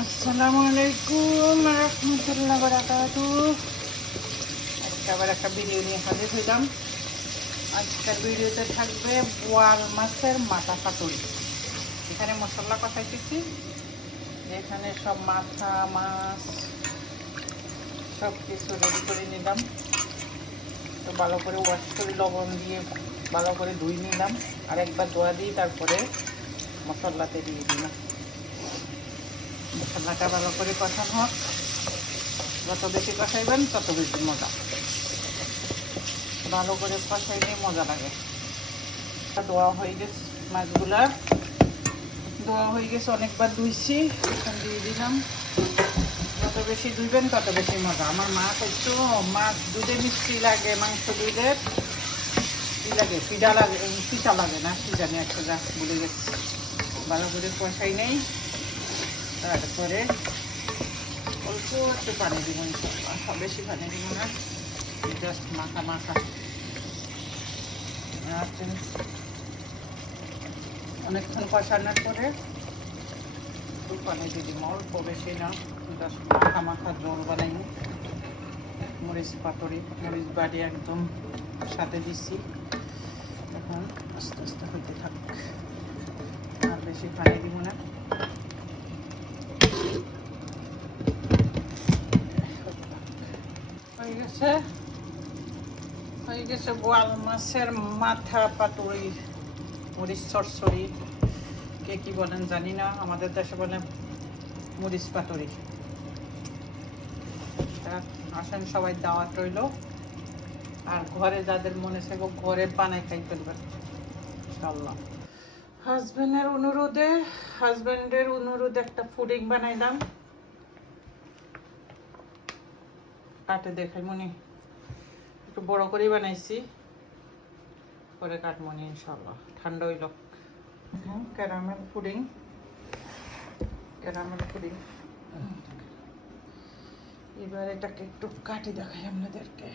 আসসালামু আলাইকুম রাহমাতুল্লাহি ওয়া বারাকাতুহু। আবার একটা ভিডিও নিয়ে হাজির হইলাম। আজকের ভিডিওতে থাকবে বোয়াল মাছের মাথা পাতুরি। এখানে মশলা কষাইতেছি, এখানে সব মাথা মাছ সব কিছু রেডি করে নিলাম। তো ভালো করে ওয়াশ করে লবণ দিয়ে ভালো করে ধুই নিলাম, আর একবার ধোয়া দিয়ে তারপরে মশলাতে দিয়ে দিলাম। মশলাটা ভালো করে কষানো হোক, যত বেশি কষাইবেন তত বেশি মজা। ভালো করে কষাইলে মজা লাগে। ধোয়া হয়ে গেছে, মাছগুলা ধোয়া হয়ে গেছে, অনেকবার ধুইছি, এখন দিয়ে দিলাম। যত বেশি ধুইবেন তত বেশি মজা। আমার মাছ একটু মাছ দুধে মিষ্টি লাগে, মাংস দুধের কি লাগে, পিঠা লাগে, পিঠা লাগে না কি জানি একটা যা ভুলে গেছি। ভালো করে কষাই নেই, তারপরে অল্প একটু পানি দিব, বেশি পানি দিব না, জাস্ট মাখা মাখা। অনেকক্ষণ কষানোর পরে একটু পানি দিয়ে দিব, অল্প বেশি না, জাস্ট মাখা মাখা জল বানাই। মরিচ পাতুরি, মরিচ বাড়ি একদম সাথে দিচ্ছি। এখন আস্তে আস্তে হইতে থাক, আর বেশি পানি দিব না। হয়ে গেছে বোয়াল মাছের মাথা পাতুরি, মরিচ চরচড়ি, কে কি বলেন জানি না, আমাদের দেশে বলে মরিচ পাতুরি। আসেন সবাই, দাওয়াত রইল। আর ঘরে যাদের মনে চাইব ঘরে বানাই খাই ফেলবেন ইনশাআল্লাহ। হাজবেন্ডের অনুরোধে একটা পুডিং বানাইলাম, কাটে দেখাই মনে, একটু বড় করেই বানাইছি, পরে কাটমনি ইনশাআল্লাহ, ঠান্ডা হইল। ক্যারামেল পুডিং, এবার এটাকে একটু কাটি দেখাই আপনাদেরকে।